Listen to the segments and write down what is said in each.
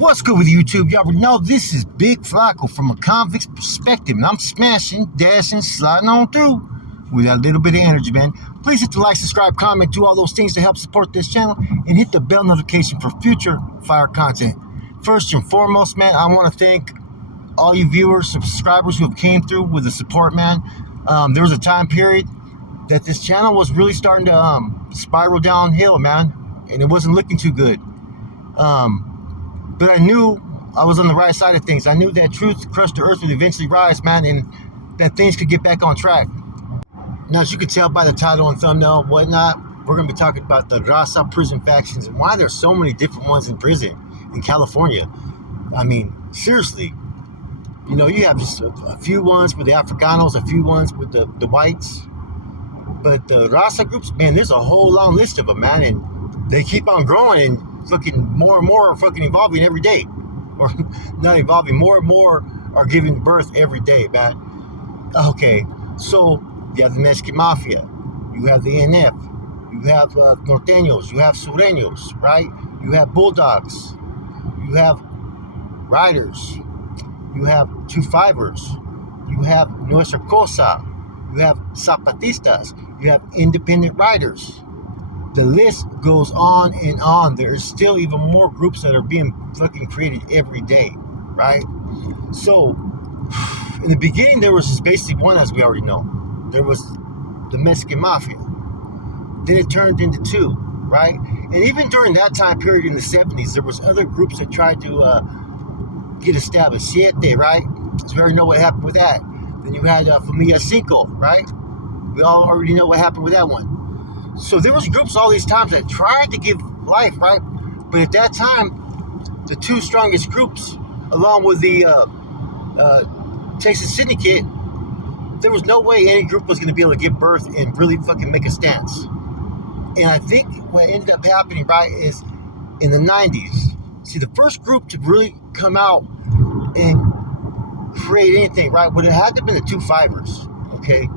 What's good with YouTube? Y'all know this is Big Flacco from a convict's perspective, and I'm smashing, dashing, sliding on through with a little bit of energy, man. Please hit the like, subscribe, comment, do all those things to help support this channel, and hit the bell notification for future fire content. First and foremost, man, I want to thank all you viewers, subscribers who have came through with the support, man. There was a time period that this channel was really starting to spiral downhill, man, and it wasn't looking too good. But I knew I was on the right side of things. I knew that truth crushed the earth would eventually rise, man, and that things could get back on track. Now, as you can tell by the title and thumbnail and whatnot, we're going to be talking about the Raza prison factions and why there's so many different ones in prison in California. I mean, seriously, you know, you have just a few ones with the Africanos, a few ones with the whites. But the Raza groups, man, there's a whole long list of them, man, and they keep on growing and fucking more and more are fucking evolving every day. Or not evolving, more and more are giving birth every day, man. Okay, so you have the Mexican Mafia, you have the NF, you have Norteños, you have Sureños, right? You have Bulldogs, you have Riders, you have 2-5ers, you have Nuestra Cosa, you have Zapatistas, you have independent riders. The list goes on and on. There's still even more groups that are being fucking created every day, right? So, in the beginning, there was just basically one, as we already know. There was the Mexican Mafia. Then it turned into two, right? And even during that time period in the 70s, there was other groups that tried to get established. Siete, right? So we already know what happened with that. Then you had Famiacinco, right? We all already know what happened with that one. So there was groups all these times that tried to give life, right? But at that time, the two strongest groups, along with the Texas Syndicate, there was no way any group was going to be able to give birth and really fucking make a stance. And I think what ended up happening, right, is in the 90s. See, the first group to really come out and create anything, right, would have had to have been the 2-5ers, okay?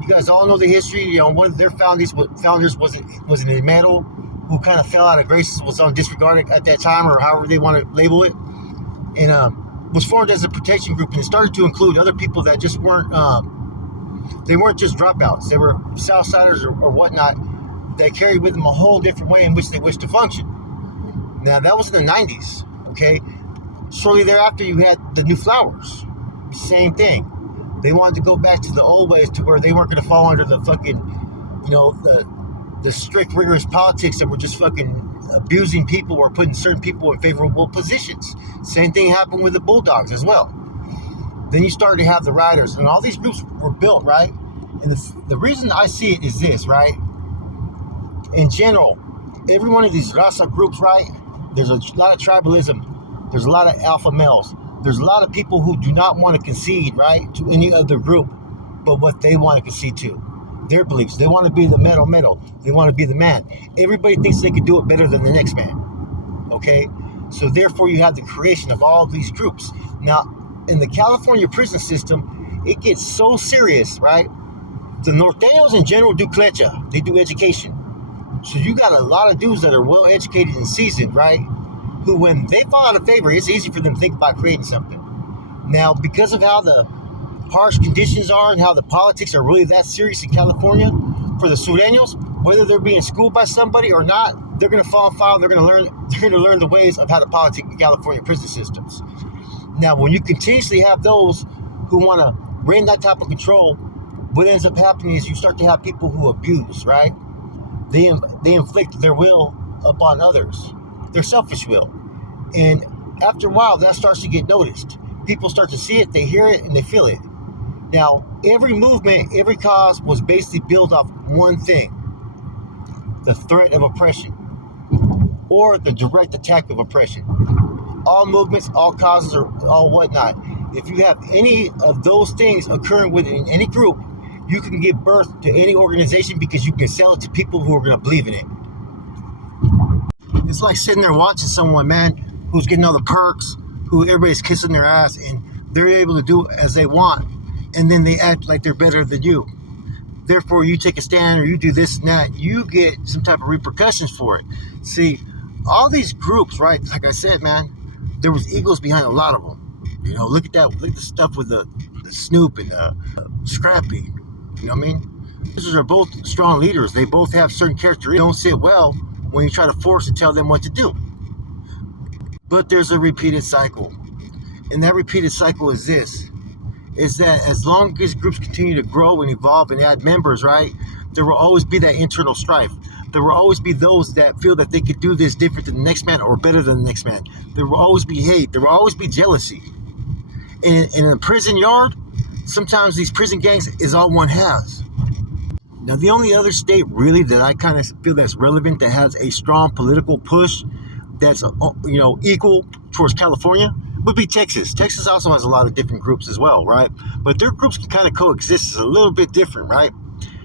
You guys all know the history. You know, one of their founders was an Emero who kind of fell out of grace, was on disregarded at that time, or however they want to label it, and was formed as a protection group, and it started to include other people that just weren't they weren't just dropouts. They were Southsiders or whatnot that carried with them a whole different way in which they wished to function. Now, that was in the 90s, okay? Shortly thereafter, you had the New Flowers. Same thing. They wanted to go back to the old ways, to where they weren't going to fall under the fucking, you know, the strict, rigorous politics that were just fucking abusing people or putting certain people in favorable positions. Same thing happened with the Bulldogs as well. Then you started to have the Riders, and all these groups were built, right? And the reason I see it is this, right? In general, every one of these Raza groups, right, there's a lot of tribalism. There's a lot of alpha males. There's a lot of people who do not want to concede, right, to any other group, but what they want to concede to, their beliefs. They want to be the middle. They want to be the man. Everybody thinks they can do it better than the next man, okay? So therefore, you have the creation of all these groups. Now, in the California prison system, it gets so serious, right? The Norteños in general do clecha. They do education. So you got a lot of dudes that are well-educated and seasoned, right? Who, when they fall out of favor, it's easy for them to think about creating something. Now, because of how the harsh conditions are and how the politics are really that serious in California, for the Sureños, whether they're being schooled by somebody or not, they're going to fall in file. They're going to learn the ways of how to politic in California prison systems. Now, when you continuously have those who want to reign that type of control, what ends up happening is you start to have people who abuse, right? They inflict their will upon others, their selfish will. And after a while, that starts to get noticed. People start to see it, they hear it, and they feel it. Now, every movement, every cause was basically built off one thing: the threat of oppression, or the direct attack of oppression. All movements, all causes, or all whatnot, if you have any of those things occurring within any group, you can give birth to any organization because you can sell it to people who are going to believe in it. It's like sitting there watching someone, man, who's getting all the perks, who everybody's kissing their ass, and they're able to do as they want, and then they act like they're better than you. Therefore, you take a stand or you do this and that, you get some type of repercussions for it. See, all these groups, right? Like I said, man, there was egos behind a lot of them. You know, look at that. Look at the stuff with the Snoop and Scrappy. You know what I mean? These are both strong leaders. They both have certain characteristics. They don't sit well when you try to force and tell them what to do. But there's a repeated cycle. And that repeated cycle is this. Is that as long as groups continue to grow and evolve and add members, right, there will always be that internal strife. There will always be those that feel that they could do this different than the next man or better than the next man. There will always be hate. There will always be jealousy. And in a prison yard, sometimes these prison gangs is all one has. Now, the only other state really that I kind of feel that's relevant, that has a strong political push that's, you know, equal towards California would be Texas. Texas also has a lot of different groups as well, right? But their groups can kind of coexist. It's a little bit different, right?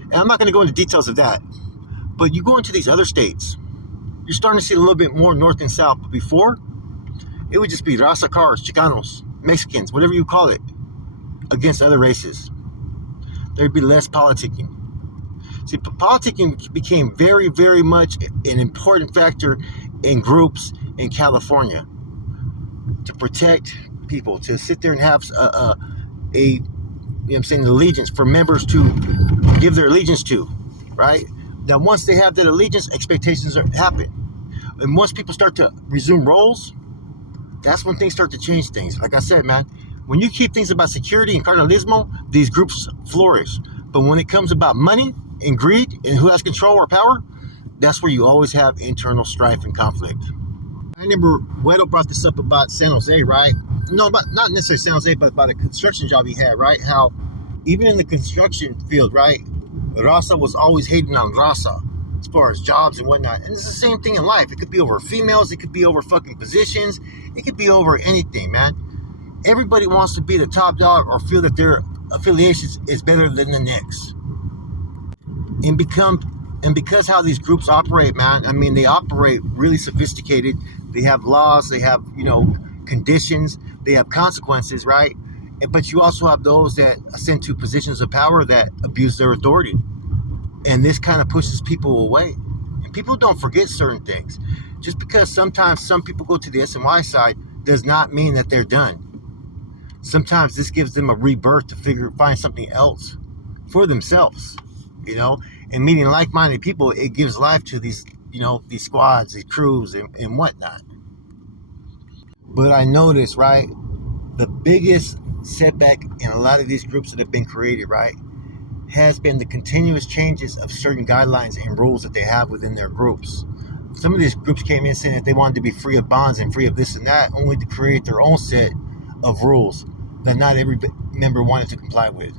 And I'm not going to go into details of that. But you go into these other states, you're starting to see a little bit more north and south. But before, it would just be Raza cars, Chicanos, Mexicans, whatever you call it, against other races. There'd be less politicking. See, politicking became very, very much an important factor in groups in California to protect people, to sit there and have a you know what I'm saying, allegiance for members to give their allegiance to, right? Now, once they have that allegiance, expectations happen. And once people start to resume roles, that's when things start to change things. Like I said, man, when you keep things about security and carnalismo, these groups flourish. But when it comes about money and greed and who has control or power, that's where you always have internal strife and conflict. I remember Wedo brought this up about San Jose, right? No, not necessarily San Jose, but about a construction job he had, right? How even in the construction field, right, Raza was always hating on Raza as far as jobs and whatnot. And it's the same thing in life. It could be over females. It could be over fucking positions. It could be over anything, man. Everybody wants to be the top dog or feel that their affiliation is better than the next. And because how these groups operate, man, I mean, they operate really sophisticated. They have laws. They have, you know, conditions. They have consequences, right? But you also have those that ascend to positions of power that abuse their authority. And this kind of pushes people away. And people don't forget certain things. Just because sometimes some people go to the S&Y side does not mean that they're done. Sometimes this gives them a rebirth to find something else for themselves, you know? And meeting like-minded people, it gives life to these, you know, these squads, these crews, and whatnot. But I noticed, right, the biggest setback in a lot of these groups that have been created, right, has been the continuous changes of certain guidelines and rules that they have within their groups. Some of these groups came in saying that they wanted to be free of bonds and free of this and that, only to create their own set of rules that not every member wanted to comply with.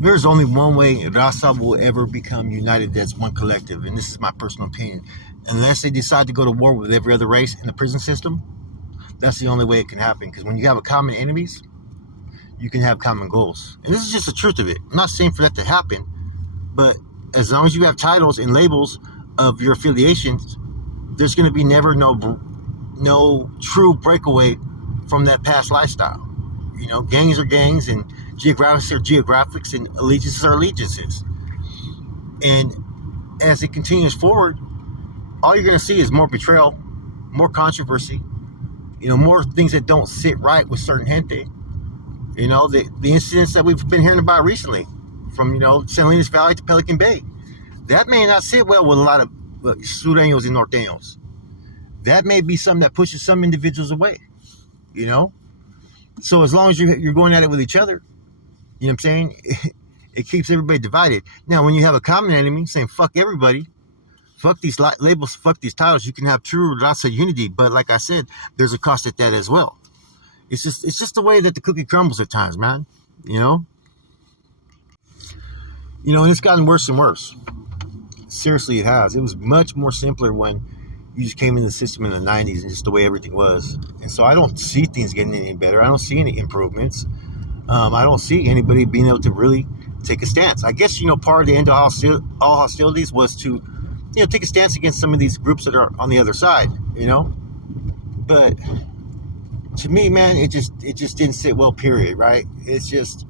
There's only one way Raza will ever become united as one collective, and this is my personal opinion. Unless they decide to go to war with every other race in the prison system, that's the only way it can happen. Because when you have a common enemies, you can have common goals. And this is just the truth of it. I'm not saying for that to happen, but as long as you have titles and labels of your affiliations, there's going to be never no true breakaway from that past lifestyle. You know, gangs are gangs, and geographics are geographics, and allegiances are allegiances. And as it continues forward, all you're going to see is more betrayal, more controversy, you know, more things that don't sit right with certain gente. You know, the incidents that we've been hearing about recently, from, you know, San Luis Valley to Pelican Bay, that may not sit well with a lot of Sureños and Norteños. That may be something that pushes some individuals away, you know? So as long as you're going at it with each other, you know what I'm saying, it keeps everybody divided. Now, when you have a common enemy saying, fuck everybody, fuck these labels, fuck these titles, you can have true Raza unity. But like I said, there's a cost at that as well. It's just the way that the cookie crumbles at times, man. You know? You know, and it's gotten worse and worse. Seriously, it has. It was much more simpler when you just came in the system in the 90s and just the way everything was. And so I don't see things getting any better. I don't see any improvements. I don't see anybody being able to really take a stance. I guess, you know, part of the end of all hostilities was to, you know, take a stance against some of these groups that are on the other side, you know? But to me, man, it just didn't sit well, period, right? It's just,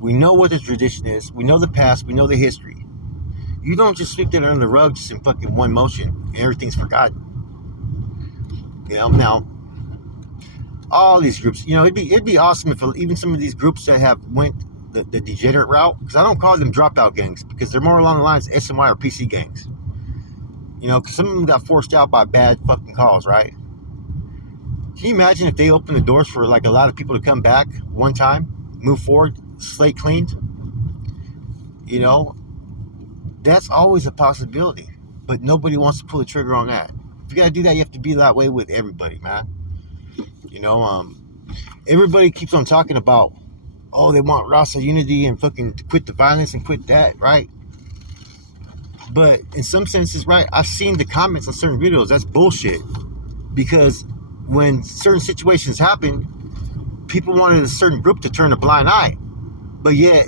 we know what the tradition is. We know the past. We know the history. You don't just sweep that under the rug just in fucking one motion and everything's forgotten. You know, now all these groups, you know, it'd be awesome if even some of these groups that have went the degenerate route, because I don't call them dropout gangs, because they're more along the lines of SNY or PC gangs. You know, because some of them got forced out by bad fucking calls, right? Can you imagine if they opened the doors for like a lot of people to come back one time, move forward, slate cleaned? You know, that's always a possibility, but nobody wants to pull the trigger on that. If you gotta do that, you have to be that way with everybody, man. You know, everybody keeps on talking about, oh, they want Raza unity and fucking to quit the violence and quit that, right? But in some senses, right, I've seen the comments on certain videos. That's bullshit. Because when certain situations happen, people wanted a certain group to turn a blind eye. But yet,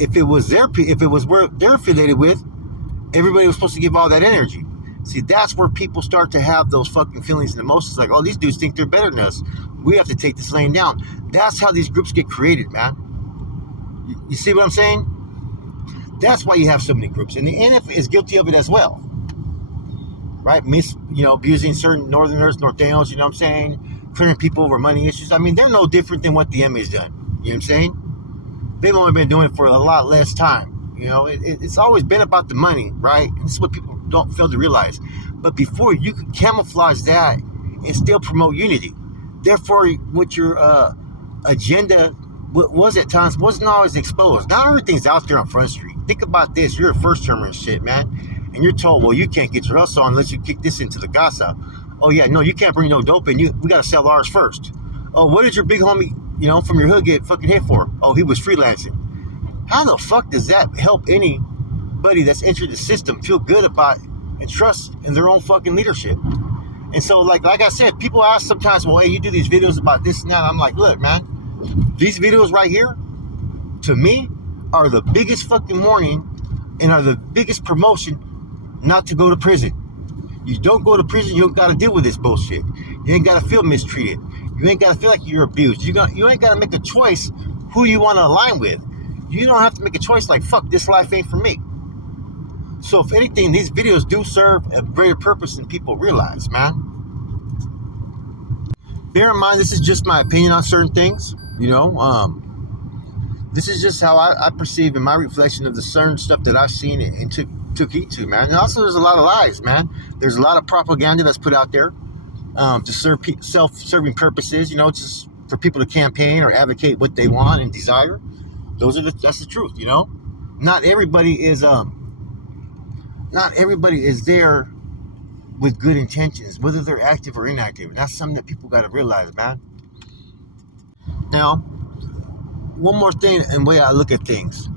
if it was where they're affiliated with, everybody was supposed to give all that energy. See, that's where people start to have those fucking feelings and emotions like, oh, these dudes think they're better than us. We have to take this lane down. That's how these groups get created, man. You see what I'm saying? That's why you have so many groups. And the NF is guilty of it as well. Right? Abusing certain Northerners, Norteños, you know what I'm saying? Clearing people over money issues. I mean, they're no different than what the MA's done. You know what I'm saying? They've only been doing it for a lot less time. You know, it's always been about the money, right? And this is what people don't fail to realize. But before, you could camouflage that and still promote unity. Therefore, what your agenda was at times wasn't always exposed. Now everything's out there on Front Street. Think about this. You're a first termer and shit, man. And you're told, well, you can't get your hustle on unless you kick this into the Gaza. Oh, yeah, no, you can't bring no dope in. We got to sell ours first. Oh, what did your big homie, you know, from your hood get fucking hit for? Oh, he was freelancing. How the fuck does that help anybody that's entered the system feel good about and trust in their own fucking leadership? And so, like I said, people ask sometimes, well, hey, you do these videos about this and that. I'm like, look, man, these videos right here, to me, are the biggest fucking warning and are the biggest promotion not to go to prison. You don't go to prison, you don't got to deal with this bullshit. You ain't got to feel mistreated. You ain't got to feel like you're abused. You ain't got to make a choice who you want to align with. You don't have to make a choice like, fuck, this life ain't for me. So if anything, these videos do serve a greater purpose than people realize, man. Bear in mind, this is just my opinion on certain things, you know. This is just how I perceive in my reflection of the certain stuff that I've seen and took heed to, man. And also, there's a lot of lies, man. There's a lot of propaganda that's put out there to serve self-serving purposes, you know, just for people to campaign or advocate what they want and desire. That's the truth, you know. Not everybody is there with good intentions, whether they're active or inactive. And that's something that people got to realize, man. Now, one more thing and way I look at things.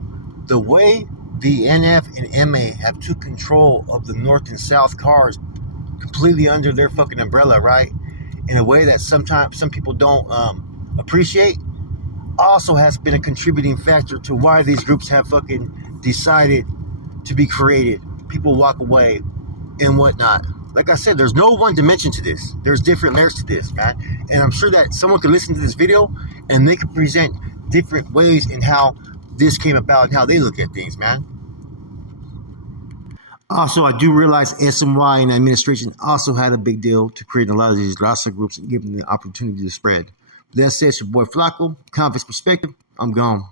The way the NF and MA have took control of the North and South cars completely under their fucking umbrella, right? In a way that sometimes some people don't appreciate, also has been a contributing factor to why these groups have fucking decided to be created. People walk away and whatnot. Like I said, there's no one dimension to this. There's different layers to this, man. And I'm sure that someone could listen to this video and they could present different ways in how this came about and how they look at things, man. Also, I do realize SMY and administration also had a big deal to create a lot of these Raza groups and give them the opportunity to spread. With that said, it's your boy Flacco, Convex Perspective. I'm gone.